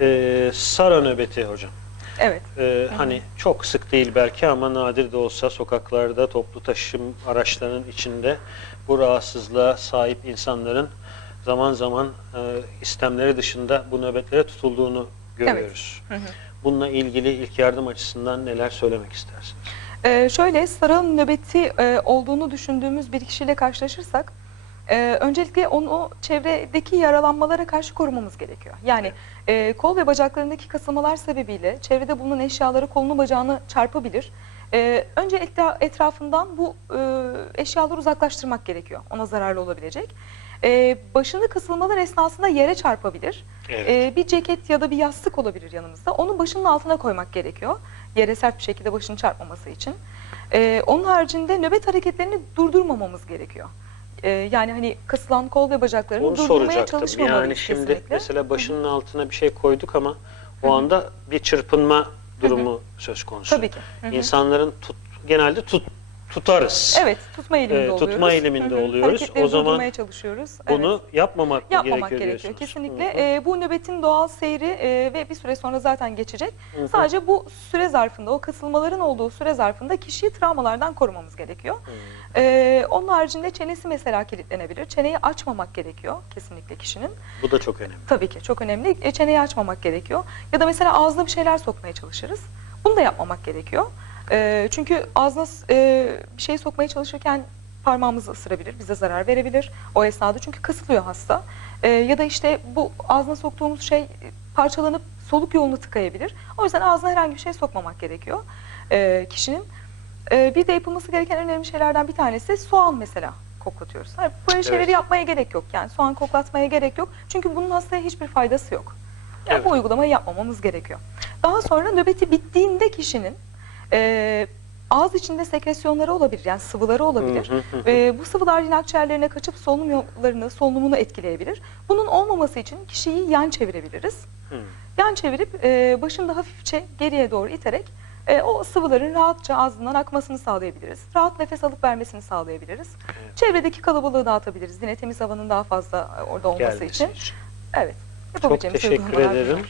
Ee, Sara nöbeti hocam. Evet. Ee, hani çok sık değil belki ama nadir de olsa sokaklarda toplu taşım araçlarının içinde bu rahatsızlığa sahip insanların zaman zaman e, istemleri dışında bu nöbetlere tutulduğunu görüyoruz. Hı hı. Bununla ilgili ilk yardım açısından neler söylemek istersiniz? Ee, şöyle sarı nöbeti e, olduğunu düşündüğümüz bir kişiyle karşılaşırsak e, öncelikle onu çevredeki yaralanmalara karşı korumamız gerekiyor. Yani e, kol ve bacaklarındaki kasılmalar sebebiyle çevrede bulunan eşyaları kolunu bacağını çarpabilir. E, önce etra- etrafından bu e, eşyaları uzaklaştırmak gerekiyor. Ona zararlı olabilecek. E, başını kasılmalar esnasında yere çarpabilir. Evet. E, bir ceket ya da bir yastık olabilir yanımızda. Onu başının altına koymak gerekiyor. Yere sert bir şekilde başını çarpmaması için. E, onun haricinde nöbet hareketlerini durdurmamamız gerekiyor. E, yani hani kasılan kol ve bacaklarını Onu durdurmaya soracaktım. Yani şimdi kesinlikle. mesela başının altına bir şey koyduk ama o anda bir çırpınma durumu söz konusu. Tabii ki. Hı hı. İnsanların tut, genelde tut, tutarız. Evet, tutma eğiliminde Ee, oluyoruz. tutma eğiliminde Hı hı. oluyoruz. O zaman çalışıyoruz. Bunu Evet. yapmamak, Yapmamak gerekiyor, gerekiyor kesinlikle. Hı hı. Ee, bu nöbetin doğal seyri e, ve bir süre sonra zaten geçecek. Hı hı. Sadece bu süre zarfında, o kasılmaların olduğu süre zarfında kişiyi travmalardan korumamız gerekiyor. Hı. Ee, onun haricinde çenesi mesela kilitlenebilir. Çeneyi açmamak gerekiyor kesinlikle kişinin. Bu da çok önemli. Tabii ki çok önemli. E, çeneyi açmamak gerekiyor. Ya da mesela ağzına bir şeyler sokmaya çalışırız. Bunu da yapmamak gerekiyor. E, çünkü ağzına e, bir şey sokmaya çalışırken parmağımızı ısırabilir, bize zarar verebilir o esnada. Çünkü kasılıyor hasta. E, ya da işte bu ağzına soktuğumuz şey e, parçalanıp soluk yolunu tıkayabilir. O yüzden ağzına herhangi bir şey sokmamak gerekiyor e, kişinin. E, bir de yapılması gereken önemli şeylerden bir tanesi soğan mesela koklatıyoruz. Hani böyle şeyleri Evet. yapmaya gerek yok. Yani soğan koklatmaya gerek yok. Çünkü bunun hastaya hiçbir faydası yok. Yani Evet. bu uygulamayı yapmamamız gerekiyor. Daha sonra nöbeti bittiğinde kişinin e, ağız içinde sekresyonları olabilir. Yani sıvıları olabilir. Ve bu sıvılar yine akciğerlerine kaçıp solunum yollarını, solunumunu etkileyebilir. Bunun olmaması için kişiyi yan çevirebiliriz. Yan çevirip e, başını da hafifçe geriye doğru iterek e, o sıvıların rahatça ağzından akmasını sağlayabiliriz. Rahat nefes alıp vermesini sağlayabiliriz. Evet. Çevredeki kalabalığı dağıtabiliriz. Yine temiz havanın daha fazla e, orada olması Gelmesi için. Evet. Çok Yapabileceğimiz teşekkür uygulamalar bunlar. ederim.